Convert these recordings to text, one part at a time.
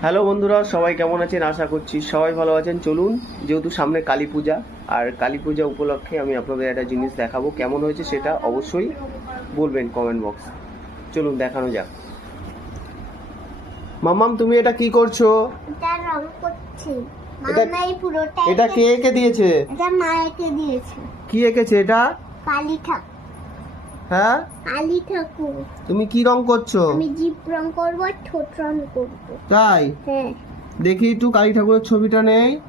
Hello বন্ধুরা, সবাই কেমন আছেন? আশা করছি সবাই ভালো আছেন। চলুন, যেহেতু সামনে কালী পূজা, আর কালী পূজা উপলক্ষে আমি আপনাদের একটা জিনিস দেখাবো। কেমন হয়েছে সেটা অবশ্যই বলবেন কমেন্ট বক্স। চলুন দেখানো যাক। মাম্মাম, তুমি এটা কি করছো? এটা রং করছি। এটা- মামা এই পুরোটা এটা কে এঁকে দিয়েছে? এটা মা এঁকে দিয়েছে। কি এঁকেছে এটা? কালী ঠাকুর। হ্যাঁ, কালী ঠাকুর। তুমি কি রং করছো? আমি জিভ রং করবো আর ঠোঁট রং করবো। তাই হ্যাঁ। দেখি একটু কালী ঠাকুরের ছবিটা নেই।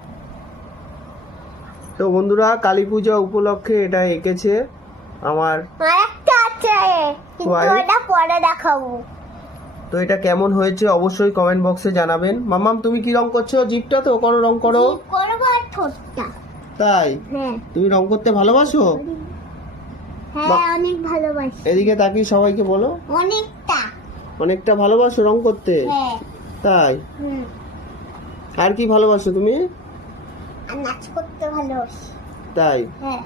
তো বন্ধুরা, কালী পূজা উপলক্ষে এটা এঁকেছে আমার। আরেকটা আছে, কিন্তু Why? ওটা পরে দেখাবো। তো এটা কেমন হয়েছে অবশ্যই কমেন্ট বক্সে জানাবেন। মাম্মাম, তুমি কি রং করছো? জিভটা তো করো, রং করো। জিভ করবো আর ঠোঁটটা। তাই হ্যাঁ। তুমি রং করতে ভালোবাসো? হ্যাঁ, অনেক ভালোবাসি। এদিকে তাকিয়ে সবাইকে বলো, অনেকটা। অনেকটা ভালোবাসো রং করতে। হ্যাঁ। তাই হুম। আর কি ভালোবাসো তুমি? আর নাচ করতে ভালোবাসি। তাই হ্যাঁ।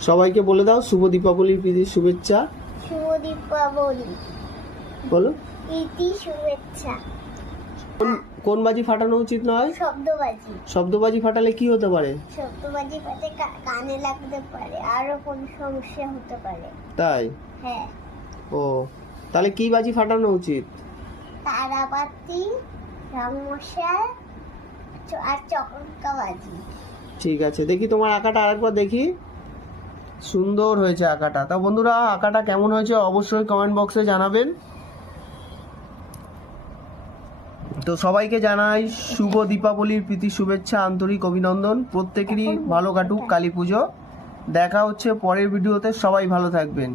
সবাইকে বলে দাও শুভ দীপাবলির প্রীতির শুভেচ্ছা। শুভ দীপাবলি। বলো। প্রীতি শুভেচ্ছা। কোন বাজি ফাটানো উচিত নয়? শব্দবাজি। শব্দবাজি ফাটালে কি হতে পারে? শব্দবাজি পাতে কানে লাগতে পারে, আরো কোন সমস্যা হতে পারে। তাই হ্যাঁ। ও, তাহলে কি বাজি ফাটানো উচিত? তারাবাতি, রংমশাল আর চকরকা বাজি। ঠিক আছে, দেখি তোমার আঁকাটা আরেকবার দেখি। সুন্দর হয়েছে আঁকাটা। তা বন্ধুরা, আঁকাটা কেমন হয়েছে অবশ্যই কমেন্ট বক্সে জানাবেন। তো সবাইকে জানাই শুভ দীপাবলির প্রীতি শুভেচ্ছা, আন্তরিক অভিনন্দন। প্রত্যেকেরই ভালো কাটুক কালী পুজো। দেখা হচ্ছে পরের ভিডিওতে। সবাই ভালো থাকবেন।